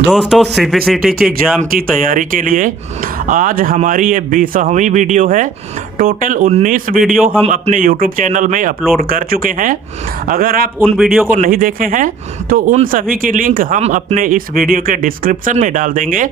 दोस्तों सीपीसीटी के एग्ज़ाम की तैयारी के लिए आज हमारी ये 20वीं वीडियो है। टोटल 19 वीडियो हम अपने YouTube चैनल में अपलोड कर चुके हैं। अगर आप उन वीडियो को नहीं देखे हैं तो उन सभी की लिंक हम अपने इस वीडियो के डिस्क्रिप्शन में डाल देंगे,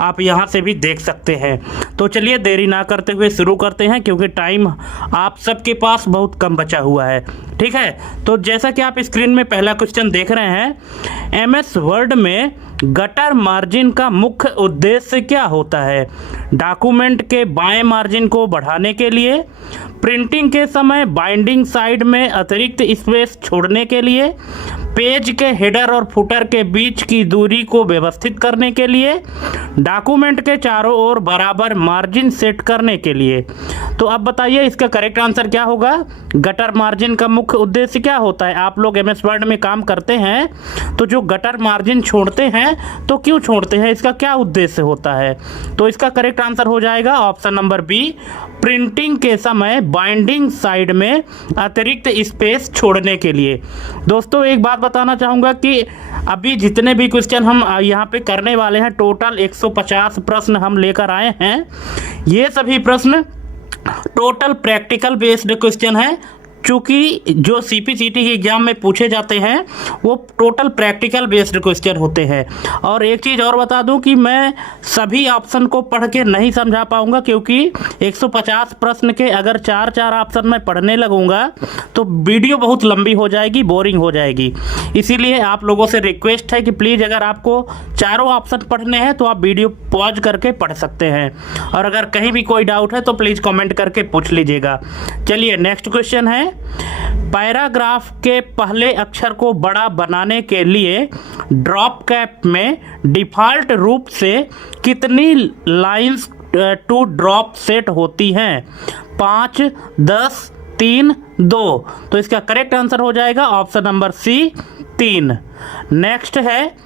आप यहां से भी देख सकते हैं। तो चलिए देरी ना करते हुए शुरू करते हैं, क्योंकि टाइम आप सबके पास बहुत कम बचा हुआ है। ठीक है, तो जैसा कि आप स्क्रीन में पहला क्वेश्चन देख रहे हैं, MS वर्ड में गटर मार्जिन का मुख्य उद्देश्य क्या होता है? डॉक्यूमेंट के बाएं मार्जिन को बढ़ाने के लिए, प्रिंटिंग के समय बाइंडिंग साइड में अतिरिक्त स्पेस छोड़ने के लिए, पेज के हेडर और फुटर के बीच की दूरी को व्यवस्थित करने के लिए, डॉक्यूमेंट के चारों ओर बराबर मार्जिन सेट करने के लिए। तो अब बताइए इसका करेक्ट आंसर क्या होगा? गटर मार्जिन का मुख्य उद्देश्य क्या होता है? आप लोग MS वर्ड में काम करते हैं तो जो गटर मार्जिन छोड़ते हैं तो क्यों छोड़ते हैं, इसका क्या उद्देश्य होता है? तो इसका करेक्ट आंसर हो जाएगा ऑप्शन नंबर बी, प्रिंटिंग के समय बाइंडिंग साइड में अतिरिक्त स्पेस छोड़ने के लिए। दोस्तों एक बात बताना चाहूँगा कि अभी जितने भी क्वेश्चन हम यहाँ पे करने वाले हैं, टोटल 150 प्रश्न हम लेकर आए हैं। ये सभी प्रश्न टोटल प्रैक्टिकल बेस्ड क्वेश्चन है, चूँकि जो सीपीसीटी के एग्ज़ाम में पूछे जाते हैं वो टोटल प्रैक्टिकल बेस्ड क्वेश्चन होते हैं। और एक चीज़ और बता दूं कि मैं सभी ऑप्शन को पढ़ के नहीं समझा पाऊंगा, क्योंकि 150 प्रश्न के अगर 4 ऑप्शन मैं पढ़ने लगूंगा तो वीडियो बहुत लंबी हो जाएगी, बोरिंग हो जाएगी। इसीलिए आप लोगों से रिक्वेस्ट है कि प्लीज़ अगर आपको चारों ऑप्शन पढ़ने हैं तो आप वीडियो पॉज करके पढ़ सकते हैं, और अगर कहीं भी कोई डाउट है तो प्लीज़ कमेंट करके पूछ लीजिएगा। चलिए नेक्स्ट क्वेश्चन है, पैराग्राफ के पहले अक्षर को बड़ा बनाने के लिए ड्रॉप कैप में डिफ़ॉल्ट रूप से कितनी लाइंस टू ड्रॉप सेट होती हैं? 5, 10, 3, 2। तो इसका करेक्ट आंसर हो जाएगा ऑप्शन नंबर सी, 3। नेक्स्ट है,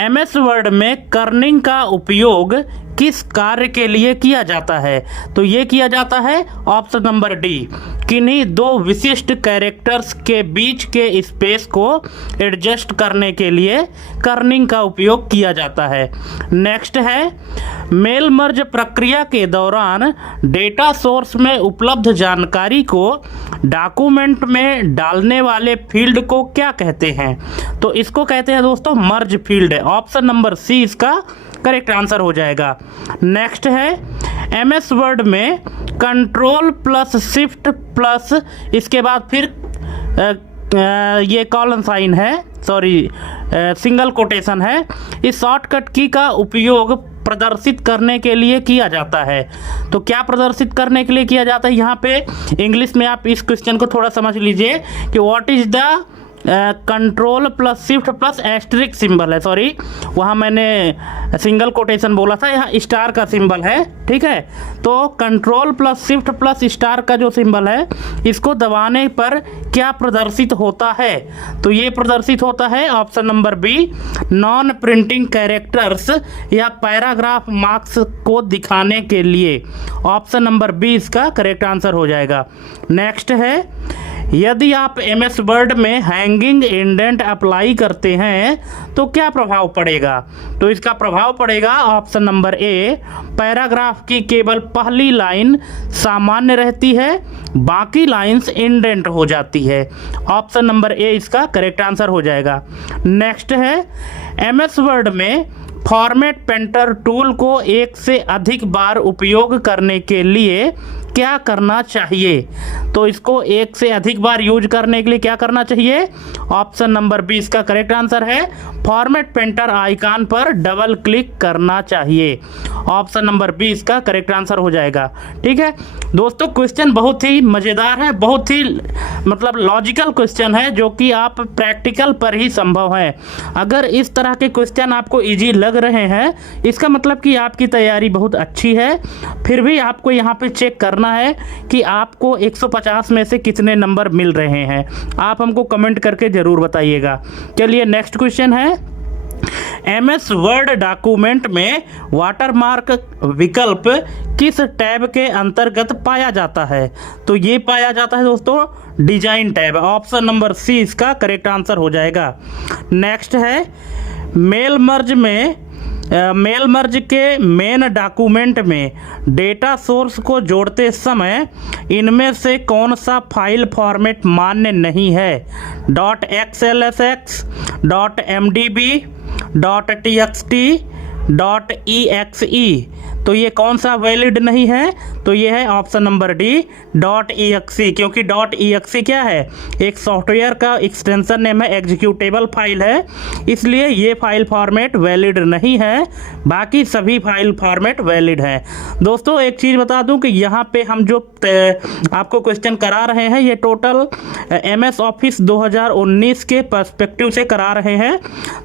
MS वर्ड में कर्निंग का उपयोग किस कार्य के लिए किया जाता है? तो ये किया जाता है ऑप्शन नंबर डी, किन्हीं दो विशिष्ट कैरेक्टर्स के बीच के स्पेस को एडजस्ट करने के लिए कर्निंग का उपयोग किया जाता है। नेक्स्ट है, मेल मर्ज प्रक्रिया के दौरान डेटा सोर्स में उपलब्ध जानकारी को डॉक्यूमेंट में डालने वाले फील्ड को क्या कहते हैं? तो इसको कहते हैं दोस्तों मर्ज फील्ड है। ऑप्शन नंबर सी इसका करेक्ट आंसर हो जाएगा। नेक्स्ट है, MS वर्ड में कंट्रोल प्लस शिफ्ट प्लस इसके बाद फिर ये कॉलन साइन है, सॉरी सिंगल कोटेशन है, इस शॉर्टकट की का उपयोग प्रदर्शित करने के लिए किया जाता है। तो क्या प्रदर्शित करने के लिए किया जाता है? यहाँ पे इंग्लिश में आप इस क्वेश्चन को थोड़ा समझ लीजिए कि what is the control plus shift plus asterisk symbol है, सॉरी वहाँ मैंने सिंगल कोटेशन बोला था, यहाँ स्टार का सिंबल है। ठीक है, तो control plus shift plus star का जो सिंबल है इसको दबाने पर क्या प्रदर्शित होता है? तो ये प्रदर्शित होता है option number B, non printing characters या पैराग्राफ मार्क्स को दिखाने के लिए। ऑप्शन नंबर बी इसका करेक्ट आंसर हो जाएगा। नेक्स्ट है, यदि आप MS वर्ड में हैंगिंग इंडेंट अप्लाई करते हैं तो क्या प्रभाव पड़ेगा? तो इसका प्रभाव पड़ेगा ऑप्शन नंबर ए, पैराग्राफ की केवल पहली लाइन सामान्य रहती है, बाकी लाइंस इंडेंट हो जाती है। ऑप्शन नंबर ए इसका करेक्ट आंसर हो जाएगा। नेक्स्ट है, MS वर्ड में फॉर्मेट पेंटर टूल को एक से अधिक बार उपयोग करने के लिए क्या करना चाहिए? तो इसको एक से अधिक बार यूज करने के लिए क्या करना चाहिए? ऑप्शन नंबर बी इसका करेक्ट आंसर है, फॉर्मेट पेंटर आइकन पर डबल क्लिक करना चाहिए। ऑप्शन नंबर बी इसका करेक्ट आंसर हो जाएगा। ठीक है दोस्तों, क्वेश्चन बहुत ही मज़ेदार है, बहुत ही मतलब लॉजिकल क्वेश्चन है, जो कि आप प्रैक्टिकल पर ही संभव है। अगर इस तरह के क्वेश्चन आपको इजी लग रहे हैं इसका मतलब कि आपकी तैयारी बहुत अच्छी है। फिर भी आपको यहाँ पे चेक करना है कि आपको 150 में से कितने नंबर मिल रहे हैं। आप हमको कमेंट करके ज़रूर बताइएगा। चलिए नेक्स्ट क्वेश्चन है, MS वर्ड डॉक्यूमेंट में वाटरमार्क विकल्प किस टैब के अंतर्गत पाया जाता है? तो ये पाया जाता है दोस्तों design tab. Option number C इसका करेक्ट आंसर हो जाएगा। नेक्स्ट है, मेल मर्ज में मेल मर्ज के मेन डॉक्यूमेंट में डेटा सोर्स को जोड़ते समय इनमें से कौन सा फाइल फॉर्मेट मान्य नहीं है? .xlsx, .mdb, .txt, .exe। तो ये कौन सा वैलिड नहीं है? तो ये है ऑप्शन नंबर डी .exe, क्योंकि .exe क्या है? एक सॉफ्टवेयर का एक्सटेंशन नेम है, एग्जीक्यूटेबल फाइल है, इसलिए ये फाइल फॉर्मेट वैलिड नहीं है। बाकी सभी फाइल फॉर्मेट वैलिड है। दोस्तों एक चीज़ बता दूं कि यहाँ पे हम जो आपको क्वेश्चन करा रहे हैं ये टोटल MS ऑफिस 2019 के पर्सपेक्टिव से करा रहे हैं।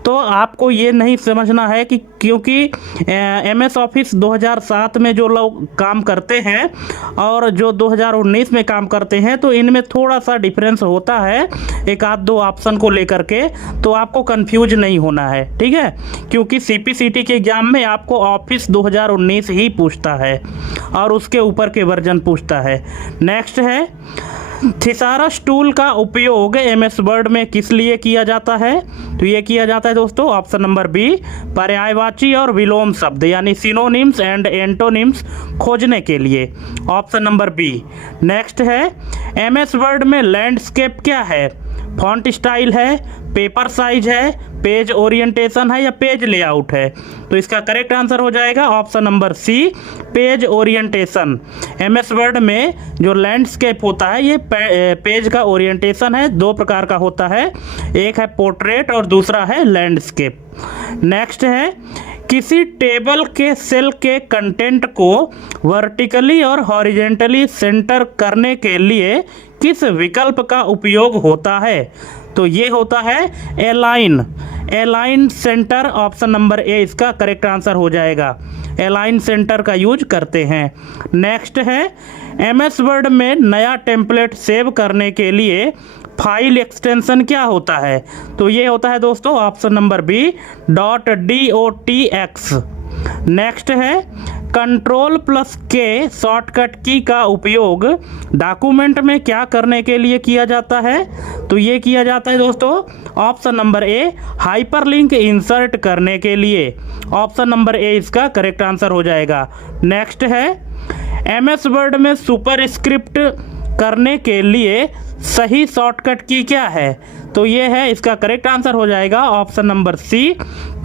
तो आपको ये नहीं समझना है कि क्योंकि MS ऑफिस 2007 में जो लोग काम करते हैं और जो 2019 में काम करते हैं तो इनमें थोड़ा सा डिफरेंस होता है एक आध दो ऑप्शन को लेकर के, तो आपको कंफ्यूज नहीं होना है, ठीक है? क्योंकि CPCT के एग्जाम में आपको ऑफिस 2019 ही पूछता है और उसके ऊपर के वर्जन पूछता है। नेक्स्ट है, थिसारस टूल का उपयोग MS वर्ड में किस लिए किया जाता है? तो ये किया जाता है दोस्तों ऑप्शन नंबर बी, पर्यायवाची और विलोम शब्द यानी सिनोनिम्स एंड एंटोनिम्स खोजने के लिए, ऑप्शन नंबर बी। नेक्स्ट है, MS वर्ड में लैंडस्केप क्या है? फॉन्ट स्टाइल है, पेपर साइज है, पेज ओरिएंटेशन है या पेज लेआउट है? तो इसका करेक्ट आंसर हो जाएगा option number C, page orientation. MS word में जो लैंडस्केप होता है ये पेज का ओरिएंटेशन है, दो प्रकार का होता है, एक है पोर्ट्रेट और दूसरा है लैंडस्केप। नेक्स्ट है, किसी टेबल के सेल के कंटेंट को वर्टिकली और हॉरिजेंटली सेंटर करने के लिए किस विकल्प का उपयोग होता है? तो ये होता है अलाइन सेंटर, ऑप्शन नंबर ए इसका करेक्ट आंसर हो जाएगा। अलाइन सेंटर का यूज करते हैं। नेक्स्ट है, MS वर्ड में नया टेम्पलेट सेव करने के लिए फाइल एक्सटेंशन क्या होता है? तो ये होता है दोस्तों option number B .dotx। Next है, Ctrl+K शॉर्टकट की का उपयोग डॉक्यूमेंट में क्या करने के लिए किया जाता है? तो ये किया जाता है दोस्तों ऑप्शन नंबर ए, हाइपरलिंक इंसर्ट करने के लिए, ऑप्शन नंबर ए इसका करेक्ट आंसर हो जाएगा। नेक्स्ट है, MS वर्ड में सुपरस्क्रिप्ट करने के लिए सही शॉर्टकट की क्या है? तो ये है, इसका करेक्ट आंसर हो जाएगा ऑप्शन नंबर सी,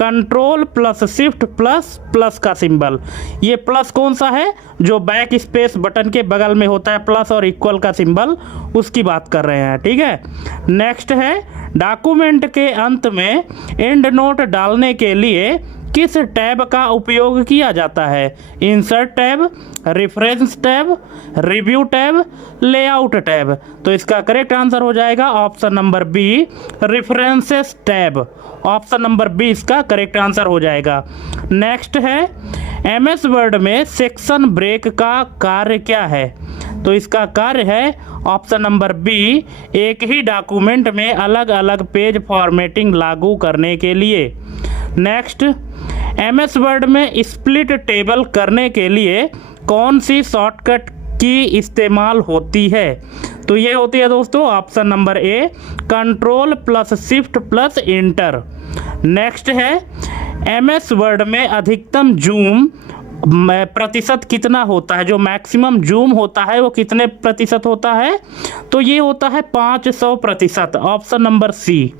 Ctrl+Shift++ का सिंबल। ये प्लस कौन सा है? जो बैक स्पेस बटन के बगल में होता है प्लस और इक्वल का सिंबल, उसकी बात कर रहे हैं, ठीक है? नेक्स्ट है, डॉक्यूमेंट के अंत में एंड नोट डालने के लिए किस टैब का उपयोग किया जाता है? Insert tab, reference tab, review tab, layout tab. तो इसका करेक्ट आंसर हो जाएगा option number B, references tab, option number B इसका करेक्ट आंसर हो जाएगा। नेक्स्ट है, MS वर्ड में सेक्शन ब्रेक का कार्य क्या है? तो इसका कार्य है ऑप्शन नंबर बी, एक ही डॉक्यूमेंट में अलग अलग पेज फॉर्मेटिंग लागू करने के लिए। नेक्स्ट, MS वर्ड में स्प्लिट टेबल करने के लिए कौन सी शॉर्टकट की इस्तेमाल होती है? तो ये होती है दोस्तों ऑप्शन नंबर ए, Ctrl+Shift+Enter। नेक्स्ट है, MS वर्ड में अधिकतम जूम प्रतिशत कितना होता है? जो मैक्सिमम जूम होता है वो कितने प्रतिशत होता है? तो ये होता है 500%, ऑप्शन नंबर सी।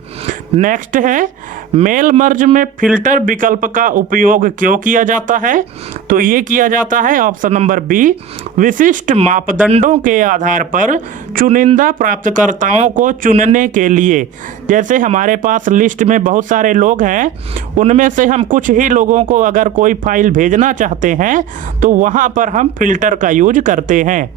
नेक्स्ट है, मेल मर्ज में फिल्टर विकल्प का उपयोग क्यों किया जाता है? तो ये किया जाता है ऑप्शन नंबर बी, विशिष्ट मापदंडों के आधार पर चुनिंदा प्राप्तकर्ताओं को चुनने के लिए। जैसे हमारे पास लिस्ट में बहुत सारे लोग हैं, उनमें से हम कुछ ही लोगों को अगर कोई फाइल भेजना चाहते हैं तो वहां पर हम फिल्टर का यूज करते हैं।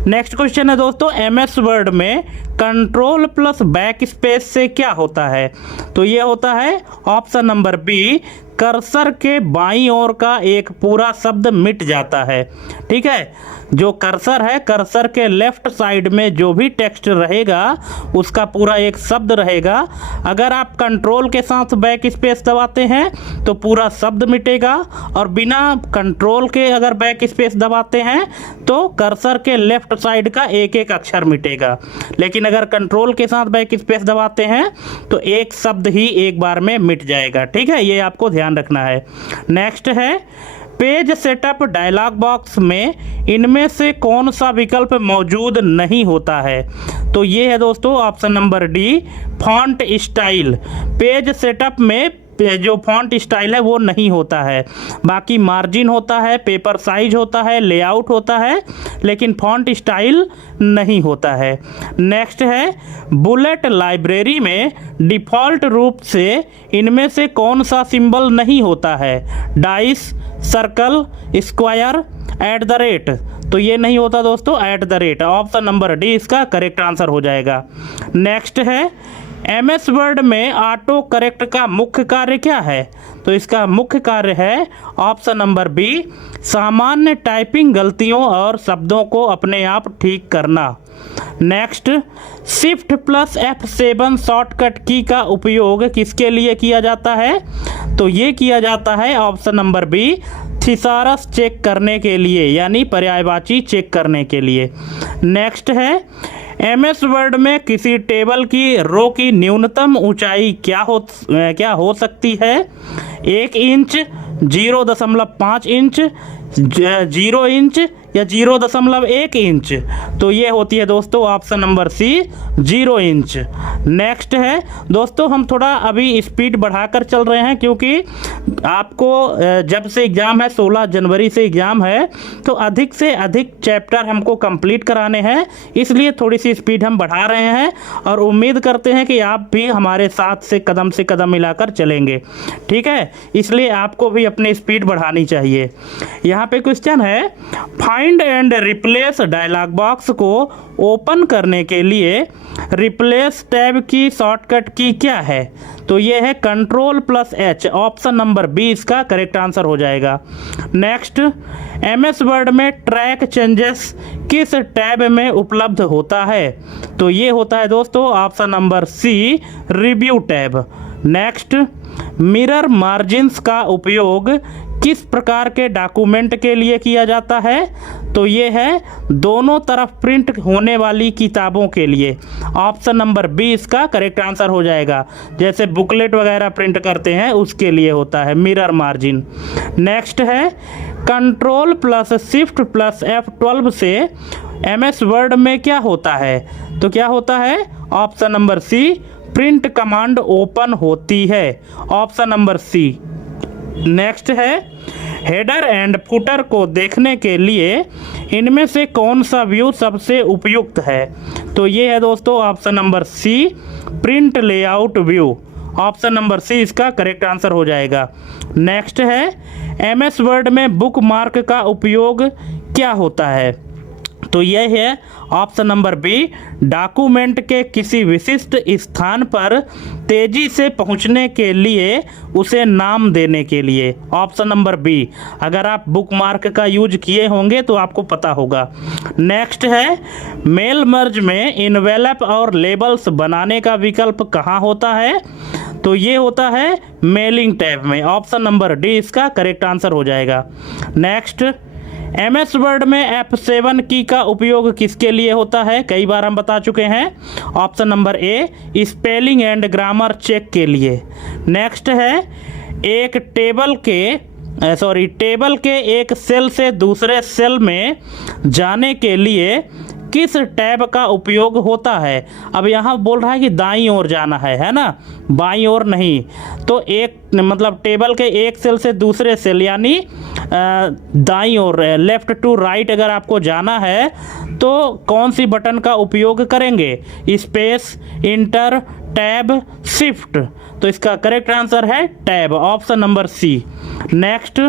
नेक्स्ट क्वेश्चन है दोस्तों, MS वर्ड में Ctrl+Backspace से क्या होता है? तो ये होता है ऑप्शन नंबर बी, कर्सर के बाईं ओर का एक पूरा शब्द मिट जाता है। ठीक है, जो कर्सर है, कर्सर के लेफ्ट साइड में जो भी टेक्स्ट रहेगा उसका पूरा एक शब्द रहेगा। अगर आप कंट्रोल के साथ बैक स्पेस दबाते हैं तो पूरा शब्द मिटेगा, और बिना कंट्रोल के अगर बैक स्पेस दबाते हैं तो कर्सर के लेफ्ट साइड का एक एक अक्षर मिटेगा। लेकिन अगर कंट्रोल के साथ बैक स्पेस दबाते हैं तो एक शब्द ही एक बार में मिट जाएगा। ठीक है, ये आपको ध्यान रखना है। नेक्स्ट है पेज सेटअप डायलॉग बॉक्स में इनमें से कौन सा विकल्प मौजूद नहीं होता है? तो ये है दोस्तों option number D, font style. Page setup में जो फॉन्ट स्टाइल है वो नहीं होता है, बाकी मार्जिन होता है, पेपर साइज होता है, लेआउट होता है, लेकिन फॉन्ट स्टाइल नहीं होता है। नेक्स्ट है बुलेट लाइब्रेरी में डिफ़ॉल्ट रूप से इनमें से कौन सा सिंबल नहीं होता है? डाइस, सर्कल, स्क्वायर, @ तो ये नहीं होता दोस्तों @ ऑप्शन नंबर डी इसका करेक्ट आंसर हो जाएगा। नेक्स्ट है MS वर्ड में ऑटो करेक्ट का मुख्य कार्य क्या है? तो इसका मुख्य कार्य है ऑप्शन नंबर बी, सामान्य टाइपिंग गलतियों और शब्दों को अपने आप ठीक करना। Next, shift plus F7 shortcut की का उपयोग किसके लिए किया जाता है? तो ये किया जाता है option number B, thesaurus check करने के लिए, यानी पर्यायवाची चेक करने के लिए। नेक्स्ट है MS वर्ड में किसी टेबल की रो की न्यूनतम ऊंचाई क्या हो सकती है? 1 इंच, 0.5 इंच, 0 इंच या 0.1 इंच? तो ये होती है दोस्तों option number C, 0 inch. Next है दोस्तों, हम थोड़ा अभी स्पीड बढ़ाकर चल रहे हैं क्योंकि आपको जब से एग्ज़ाम है, 16 जनवरी से एग्ज़ाम है, तो अधिक से अधिक चैप्टर हमको कंप्लीट कराने हैं, इसलिए थोड़ी सी स्पीड हम बढ़ा रहे हैं और उम्मीद करते हैं कि आप भी हमारे साथ से कदम मिलाकर चलेंगे। ठीक है, इसलिए आपको भी अपनी स्पीड बढ़ानी चाहिए। यहाँ पे क्वेश्चन है, find and replace dialog box को ओपन करने के लिए रिप्लेस टैब की शॉर्टकट की क्या है? तो ये है Ctrl+H, ऑप्शन नंबर बी इसका करेक्ट आंसर हो जाएगा। नेक्स्ट, MS वर्ड में ट्रैक चेंजेस किस टैब में उपलब्ध होता है? तो ये होता है दोस्तों option number C, review tab. Next, mirror margins का उपयोग किस प्रकार के डॉक्यूमेंट के लिए किया जाता है? तो ये है दोनों तरफ प्रिंट होने वाली किताबों के लिए। ऑप्शन नंबर बी इसका करेक्ट आंसर हो जाएगा। जैसे बुकलेट वगैरह प्रिंट करते हैं उसके लिए होता है मिरर मार्जिन। नेक्स्ट है Ctrl+Shift+F12 से MS वर्ड में क्या होता है? तो क्या होता है? Option number C, print command open होती है, ऑप्शन नंबर सी। नेक्स्ट है हेडर एंड फुटर को देखने के लिए इनमें से कौन सा व्यू सबसे उपयुक्त है? तो ये है दोस्तों option number C, print layout view, option number C इसका करेक्ट आंसर हो जाएगा। नेक्स्ट है MS वर्ड में बुक मार्क का उपयोग क्या होता है? तो यह है ऑप्शन नंबर बी, डॉक्यूमेंट के किसी विशिष्ट स्थान पर तेजी से पहुंचने के लिए उसे नाम देने के लिए, ऑप्शन नंबर बी। अगर आप बुक मार्क का यूज किए होंगे तो आपको पता होगा। नेक्स्ट है मेल मर्ज में इनवेलप और लेबल्स बनाने का विकल्प कहाँ होता है? तो ये होता है मेलिंग टैब में, ऑप्शन नंबर डी इसका करेक्ट आंसर हो जाएगा। नेक्स्ट, MS वर्ड में F7 की का उपयोग किसके लिए होता है? कई बार हम बता चुके हैं, option number A, spelling and grammar check के लिए। नेक्स्ट है एक टेबल के एक सेल से दूसरे सेल में जाने के लिए किस टैब का उपयोग होता है? अब यहाँ बोल रहा है कि दाईं ओर जाना है ना, बाईं ओर नहीं। तो एक मतलब टेबल के एक सेल से दूसरे सेल यानी दाईं ओर, लेफ़्ट टू राइट अगर आपको जाना है तो कौन सी बटन का उपयोग करेंगे? Space, enter, tab, shift? तो इसका करेक्ट आंसर है tab, option number C. Next,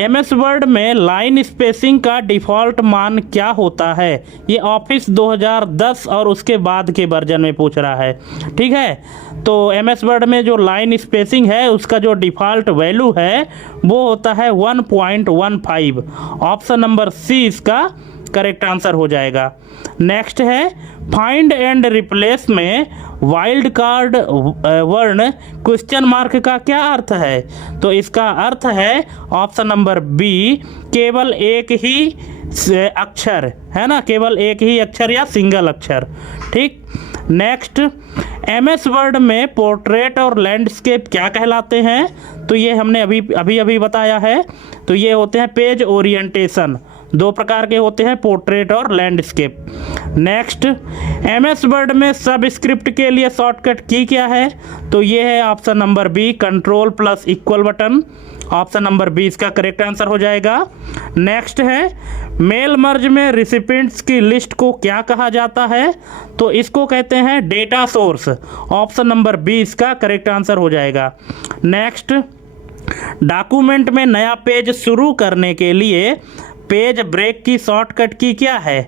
MS word में लाइन स्पेसिंग का डिफ़ॉल्ट मान क्या होता है? ये ऑफिस 2010 और उसके बाद के वर्जन में पूछ रहा है। ठीक है, तो MS वर्ड में जो लाइन स्पेसिंग है उसका जो डिफ़ॉल्ट वैल्यू है वो होता है 1.15। ऑप्शन नंबर सी इसका करेक्ट आंसर हो जाएगा। नेक्स्ट है फाइंड एंड रिप्लेस में वाइल्ड कार्ड वर्ण क्वेश्चन मार्क का क्या अर्थ है? तो इसका अर्थ है ऑप्शन नंबर बी, केवल एक ही अक्षर, है ना, केवल एक ही अक्षर या सिंगल अक्षर। ठीक। नेक्स्ट, MS वर्ड में पोर्ट्रेट और लैंडस्केप क्या कहलाते हैं? तो ये हमने अभी बताया है। तो ये होते हैं पेज ओरिएंटेशन, दो प्रकार के होते हैं, पोर्ट्रेट और लैंडस्केप। नेक्स्ट, MS वर्ड में सबस्क्रिप्ट के लिए शॉर्टकट की क्या है? तो ये है option number B, control plus equal button. Option number B इसका करेक्ट आंसर हो जाएगा। नेक्स्ट है मेल मर्ज में रिसिपिएंट्स की लिस्ट को क्या कहा जाता है? तो इसको कहते हैं data source. Option number B इसका करेक्ट आंसर हो जाएगा। नेक्स्ट, डॉक्यूमेंट में नया पेज शुरू करने के लिए पेज ब्रेक की शॉर्टकट की क्या है?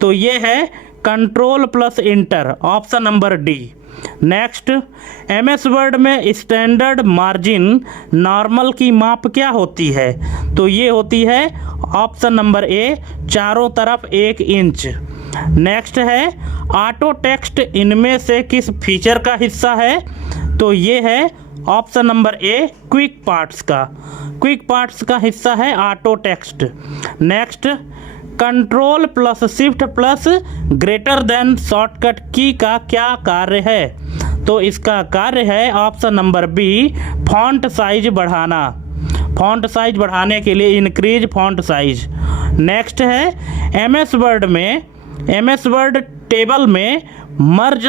तो ये है control plus inter. Option number D. Next, MS word में स्टैंडर्ड मार्जिन नॉर्मल की माप क्या होती है? तो ये होती है ऑप्शन नंबर ए, चारों तरफ 1 इंच। नेक्स्ट है ऑटो टेक्स्ट इनमें से किस फीचर का हिस्सा है? तो ये है option number A, quick parts का। क्विक पार्ट्स का हिस्सा है auto text. Next, control plus shift plus greater than shortcut की का क्या कार्य है? तो इसका कार्य है option number B, font size बढ़ाना। फॉन्ट साइज बढ़ाने के लिए इंक्रीज फॉन्ट साइज। नेक्स्ट है MS वर्ड टेबल में मर्ज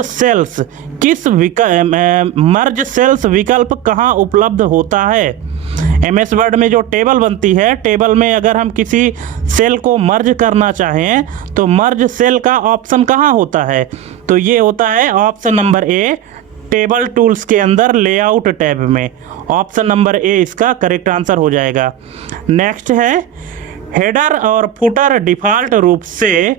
सेल्स विकल्प कहाँ उपलब्ध होता है? MS वर्ड में जो टेबल बनती है, टेबल में अगर हम किसी सेल को मर्ज करना चाहें तो मर्ज सेल का ऑप्शन कहाँ होता है? तो ये होता है ऑप्शन नंबर ए, टेबल टूल्स के अंदर लेआउट टैब में। ऑप्शन नंबर ए इसका करेक्ट आंसर हो जाएगा। नेक्स्ट है हेडर और फुटर डिफ़ॉल्ट रूप से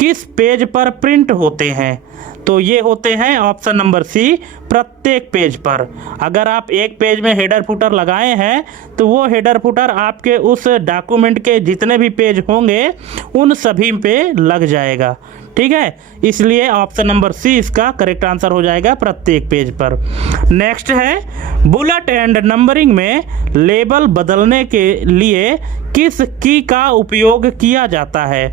किस पेज पर प्रिंट होते हैं? तो ये होते हैं ऑप्शन नंबर सी, प्रत्येक पेज पर। अगर आप एक पेज में हेडर फुटर लगाए हैं तो वो हेडर फुटर आपके उस डॉक्यूमेंट के जितने भी पेज होंगे उन सभी पे लग जाएगा। ठीक है, इसलिए ऑप्शन नंबर सी इसका करेक्ट आंसर हो जाएगा, प्रत्येक पेज पर। नेक्स्ट है बुलेट एंड नंबरिंग में लेबल बदलने के लिए किस की का उपयोग किया जाता है?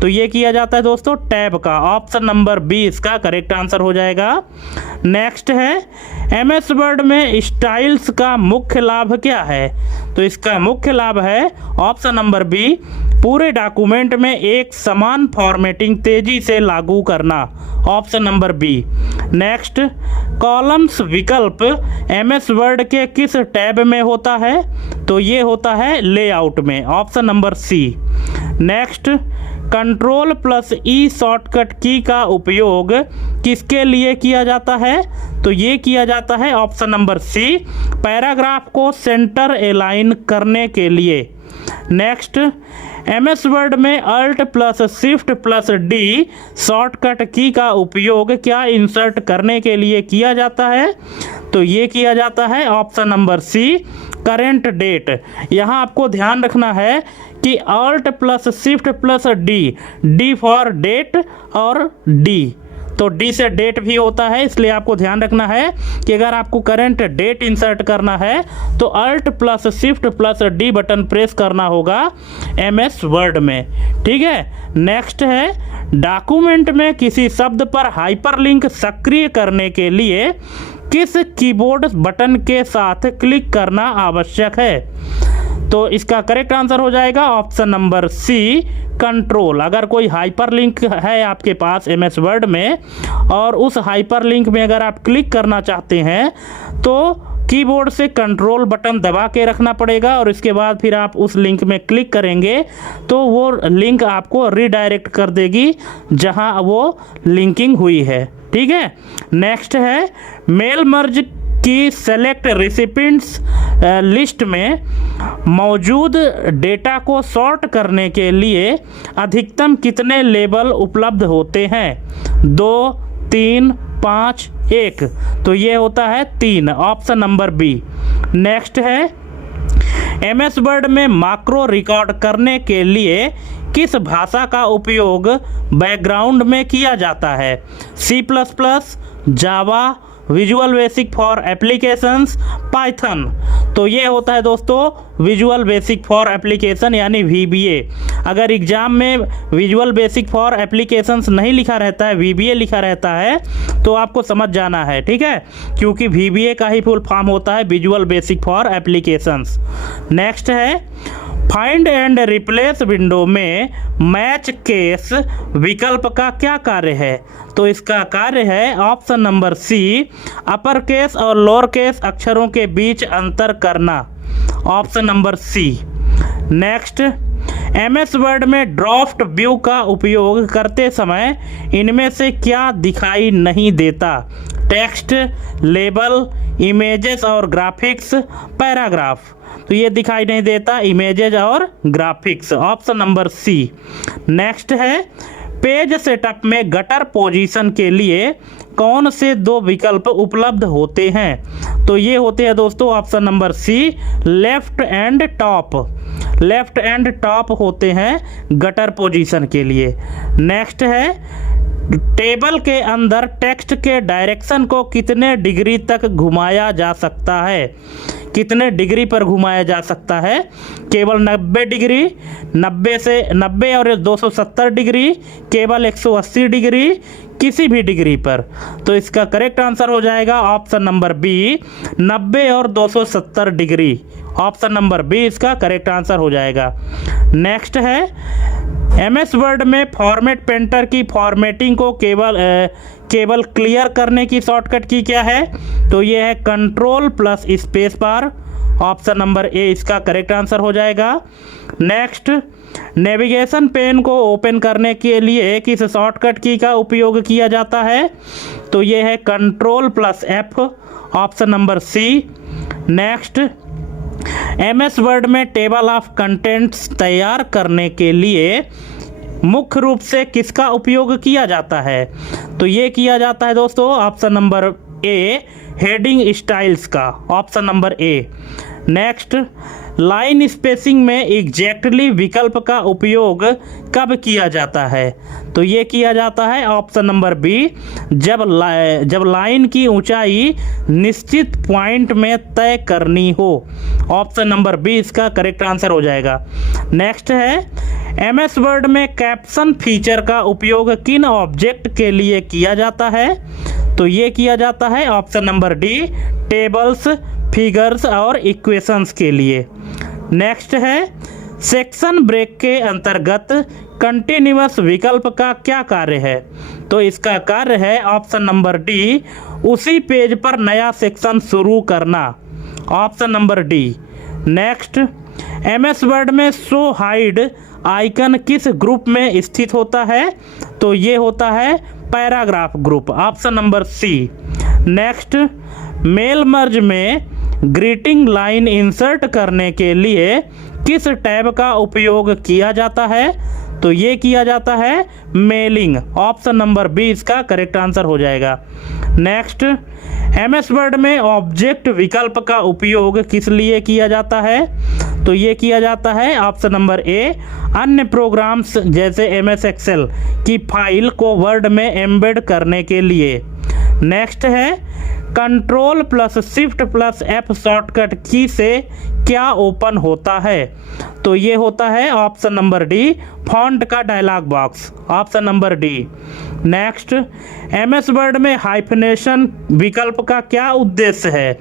तो ये किया जाता है दोस्तों टैब का। ऑप्शन नंबर बी इसका करेक्ट आंसर हो जाएगा। नेक्स्ट है MS वर्ड में स्टाइल्स का मुख्य लाभ क्या है? तो इसका मुख्य लाभ है ऑप्शन नंबर बी, पूरे डॉक्यूमेंट में एक समान फॉर्मेटिंग तेजी से लागू करना। Option number B. Next, columns विकल्प MS वर्ड के किस टैब में होता है? तो ये होता है लेआउट में। Option number C. Next, control plus E shortcut की का उपयोग किसके लिए किया जाता है? तो ये किया जाता है ऑप्शन नंबर सी, पैराग्राफ को सेंटर अलाइन करने के लिए। नेक्स्ट, MS वर्ड में alt plus shift plus D shortcut की का उपयोग क्या इंसर्ट करने के लिए किया जाता है? तो ये किया जाता है option number C, current date. यहाँ आपको ध्यान रखना है कि alt plus shift plus D for date और डी, तो डी से डेट भी होता है, इसलिए आपको ध्यान रखना है कि अगर आपको करंट डेट इंसर्ट करना है तो alt plus shift plus D button press करना होगा MS वर्ड में। ठीक है। नेक्स्ट है डॉक्यूमेंट में किसी शब्द पर हाइपरलिंक सक्रिय करने के लिए किस कीबोर्ड बटन के साथ क्लिक करना आवश्यक है? तो इसका करेक्ट आंसर हो जाएगा ऑप्शन नंबर सी, कंट्रोल। अगर कोई हाइपरलिंक है आपके पास MS वर्ड में और उस हाइपरलिंक में अगर आप क्लिक करना चाहते हैं तो कीबोर्ड से कंट्रोल बटन दबा के रखना पड़ेगा और इसके बाद फिर आप उस लिंक में क्लिक करेंगे तो वो लिंक आपको रिडायरेक्ट कर देगी जहां वो लिंकिंग हुई है। ठीक है। नेक्स्ट है मेल मर्ज की सेलेक्ट रेसिपिएंट्स लिस्ट में मौजूद डेटा को सॉर्ट करने के लिए अधिकतम कितने लेबल उपलब्ध होते हैं? 2, 3, 5 1, तो ये होता है 3, ऑप्शन नंबर बी। नेक्स्ट है MS वर्ड में माक्रो रिकॉर्ड करने के लिए किस भाषा का उपयोग बैकग्राउंड में किया जाता है? C++, Java, visual basic for applications, Python. तो ये होता है दोस्तों विजुअल बेसिक फॉर एप्लीकेशन यानी VBA। अगर एग्जाम में विजुअल बेसिक फॉर एप्लीकेशंस नहीं लिखा रहता है, VBA लिखा रहता है, तो आपको समझ जाना है, ठीक है, क्योंकि VBA का ही फुल फॉर्म होता है visual basic for applications. Next है फाइंड एंड रिप्लेस विंडो में मैच केस विकल्प का क्या कार्य है? तो इसका कार्य है option number C, upper case और लोअर केस अक्षरों के बीच अंतर करना, option number C. Next MS word में ड्राफ्ट व्यू का उपयोग करते समय इनमें से क्या दिखाई नहीं देता? टेक्स्ट, लेबल, इमेजेस और ग्राफिक्स, पैराग्राफ। तो ये दिखाई नहीं देता, इमेजेज और graphics, option number C. Next है पेज सेटअप में गटर पोजीशन के लिए कौन से 2 विकल्प उपलब्ध होते हैं? तो ये होते हैं दोस्तों option number C, left and top. Left and top होते हैं गटर पोजीशन के लिए। नेक्स्ट है टेबल के अंदर टेक्स्ट के डायरेक्शन को कितने डिग्री तक घुमाया जा सकता है? कितने डिग्री पर घुमाया जा सकता है? केवल 90 डिग्री, 90 और 270 डिग्री, केवल 180 डिग्री, किसी भी डिग्री पर। तो इसका करेक्ट आंसर हो जाएगा ऑप्शन नंबर बी, 90 और 270 डिग्री, ऑप्शन नंबर बी इसका करेक्ट आंसर हो जाएगा। नेक्स्ट है MS वर्ड में फॉर्मेट पेंटर की फॉर्मेटिंग को केवल क्लियर करने की शॉर्टकट की क्या है? तो ये है control plus space bar, option number ए इसका करेक्ट आंसर हो जाएगा। नेक्स्ट नेविगेशन पेन को ओपन करने के लिए किस शॉर्टकट की का उपयोग किया जाता है? तो ये है control plus F, option number C. Next MS word में टेबल ऑफ कंटेंट्स तैयार करने के लिए मुख्य रूप से किसका उपयोग किया जाता है? तो ये किया जाता है दोस्तों option number A, heading styles का, option number A. Next line spacing में एग्जैक्टली विकल्प का उपयोग कब किया जाता है? तो ये किया जाता है ऑप्शन नंबर बी, जब लाइन की ऊंचाई निश्चित पॉइंट में तय करनी हो, ऑप्शन नंबर बी इसका करेक्ट आंसर हो जाएगा। नेक्स्ट है MS वर्ड में कैप्शन फीचर का उपयोग किन ऑब्जेक्ट के लिए किया जाता है? तो ये किया जाता है option number D, tables, figures और इक्वेशंस के लिए। नेक्स्ट है सेक्शन ब्रेक के अंतर्गत कंटिन्यूअस विकल्प का क्या कार्य है? तो इसका कार्य है ऑप्शन नंबर डी, उसी पेज पर नया सेक्शन शुरू करना, option number D. Next MS word में शो हाइड आइकन किस ग्रुप में स्थित होता है? तो ये होता है paragraph group, option number C. Next mail merge में ग्रीटिंग लाइन इंसर्ट करने के लिए किस टैब का उपयोग किया जाता है? तो ये किया जाता है मेलिंग, ऑप्शन नंबर बी इसका करेक्ट आंसर हो जाएगा। नेक्स्ट MS वर्ड में ऑब्जेक्ट विकल्प का उपयोग किस लिए किया जाता है? तो ये किया जाता है ऑप्शन नंबर ए, अन्य प्रोग्राम्स जैसे MS एक्सेल की फाइल को वर्ड में एम्बेड करने के लिए। नेक्स्ट है control plus shift plus F shortcut key से क्या ओपन होता है? तो ये होता है ऑप्शन नंबर डी, फॉन्ट का dialog box, option number D. Next MS word में हाइफनेशन विकल्प का क्या उद्देश्य है?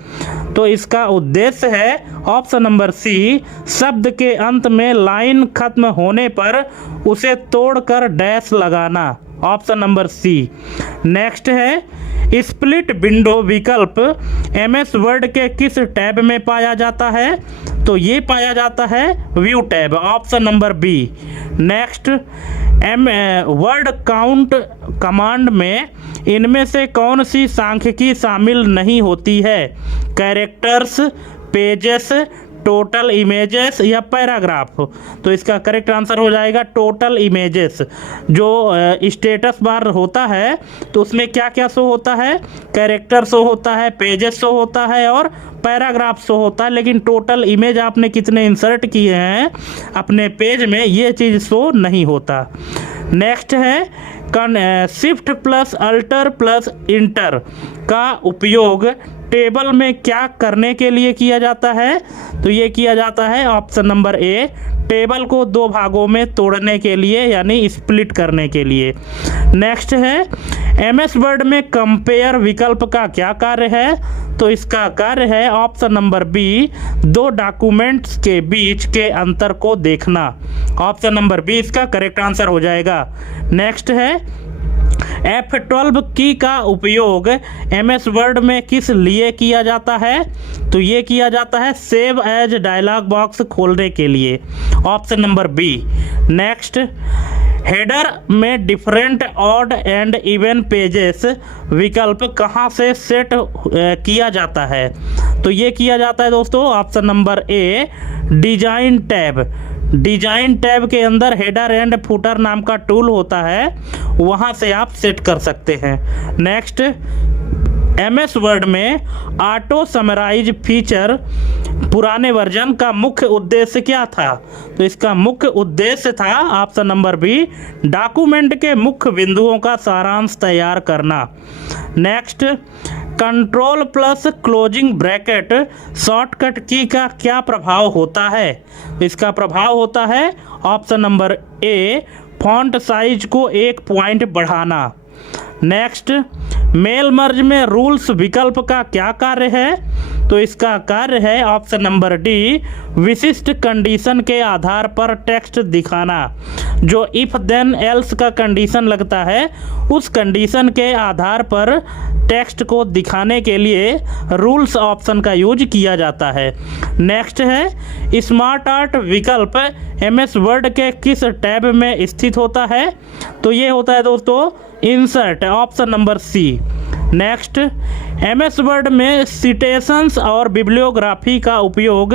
तो इसका उद्देश्य है ऑप्शन नंबर सी, शब्द के अंत में लाइन खत्म होने पर उसे तोड़कर डैश लगाना, ऑप्शन नंबर सी। नेक्स्ट है स्प्लिट विंडो विकल्प MS वर्ड के किस टैब में पाया जाता है? तो ये पाया जाता है view tab, option number B. Next word count command में इनमें से कौन सी सांख्यिकी शामिल नहीं होती है? कैरेक्टर्स, पेजेस, टोटल इमेजेस या पैराग्राफ। तो इसका करेक्ट आंसर हो जाएगा टोटल इमेजेस। जो स्टेटस बार होता है तो उसमें क्या क्या शो होता है, कैरेक्टर शो होता है, पेजेस शो होता है और पैराग्राफ शो होता है, लेकिन टोटल इमेज आपने कितने इंसर्ट किए हैं अपने पेज में ये चीज़ शो नहीं होता। नेक्स्ट है shift plus alter plus inter का उपयोग टेबल में क्या करने के लिए किया जाता है। तो ये किया जाता है ऑप्शन नंबर ए, टेबल को दो भागों में तोड़ने के लिए यानी स्प्लिट करने के लिए। नेक्स्ट है एमएस वर्ड में कंपेयर विकल्प का क्या कार्य है। तो इसका कार्य है ऑप्शन नंबर बी, दो डॉक्यूमेंट्स के बीच के अंतर को देखना। ऑप्शन नंबर बी इसका करेक्ट आंसर हो जाएगा। नेक्स्ट है F12 की का उपयोग एमएस वर्ड में किस लिए किया जाता है। तो ये किया जाता है सेव एज डायलॉग बॉक्स खोलने के लिए। Option number B. Next header में different odd and even pages विकल्प कहाँ से सेट किया जाता है। तो ये किया जाता है दोस्तों ऑप्शन नंबर ए, डिजाइन टैब। डिजाइन टैब के अंदर हेडर एंड फुटर नाम का टूल होता है, वहाँ से आप सेट कर सकते हैं। नेक्स्ट एमएस वर्ड में ऑटो समराइज फीचर पुराने वर्जन का मुख्य उद्देश्य क्या था। तो इसका मुख्य उद्देश्य था ऑप्शन नंबर बी, डॉक्यूमेंट के मुख्य बिंदुओं का सारांश तैयार करना। Next control plus closing bracket shortcut की का क्या प्रभाव होता है। इसका प्रभाव होता है ऑप्शन नंबर ए, फॉन्ट साइज को 1 पॉइंट बढ़ाना। नेक्स्ट मेल मर्ज में रूल्स विकल्प का क्या कार्य है। तो इसका कार्य है ऑप्शन नंबर डी, विशिष्ट कंडीशन के आधार पर टेक्स्ट दिखाना। जो इफ देन एल्स का कंडीशन लगता है उस कंडीशन के आधार पर टेक्स्ट को दिखाने के लिए रूल्स ऑप्शन का यूज किया जाता है। नेक्स्ट है स्मार्ट आर्ट विकल्प एमएस वर्ड के किस टैब में स्थित होता है। तो ये होता है दोस्तों insert, option number C. Next MS word में सिटेशंस और बिब्लियोग्राफी का उपयोग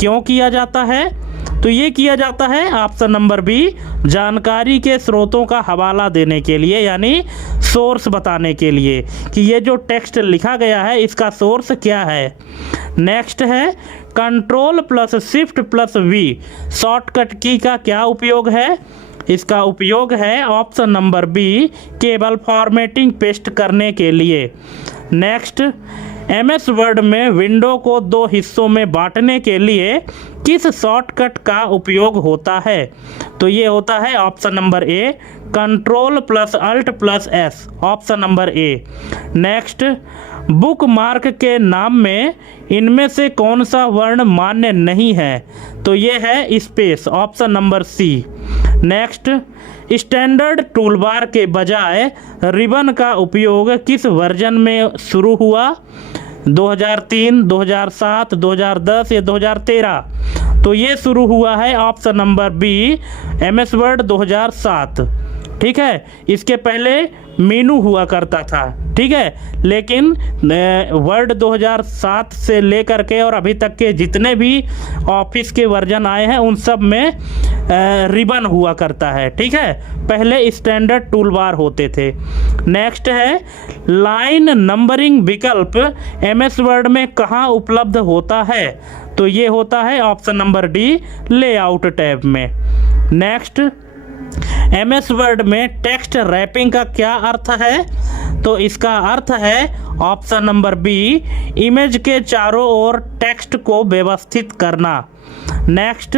क्यों किया जाता है। तो ये किया जाता है ऑप्शन नंबर बी, जानकारी के स्रोतों का हवाला देने के लिए यानी सोर्स बताने के लिए कि ये जो टेक्स्ट लिखा गया है इसका सोर्स क्या है। नेक्स्ट है control plus shift plus V shortcut की का क्या उपयोग है। इसका उपयोग है ऑप्शन नंबर बी, केवल फॉर्मेटिंग पेस्ट करने के लिए। नेक्स्ट एमएस वर्ड में विंडो को 2 हिस्सों में बांटने के लिए किस शॉर्टकट का उपयोग होता है। तो ये होता है option number A, control plus alt plus S. Option number A. Next bookmark के नाम में इनमें से कौन सा वर्ण मान्य नहीं है। तो ये है space. Option number C. Next standard toolbar के बजाय रिबन का उपयोग किस वर्जन में शुरू हुआ। 2003, 2007, 2010 या 2013। तो ये शुरू हुआ है option number B, MS Word 2007। ठीक है, इसके पहले मीनू हुआ करता था। ठीक है, लेकिन वर्ड 2007 से लेकर के और अभी तक के जितने भी ऑफिस के वर्जन आए हैं उन सब में रिबन हुआ करता है। ठीक है, पहले स्टैंडर्ड टूलबार होते थे। नेक्स्ट है लाइन नंबरिंग विकल्प एमएस वर्ड में कहाँ उपलब्ध होता है। तो ये होता है option number D, layout tab में। नेक्स्ट एमएस वर्ड में टेक्स्ट रैपिंग का क्या अर्थ है। तो इसका अर्थ है ऑप्शन नंबर बी, इमेज के चारों ओर टेक्स्ट को व्यवस्थित करना। Next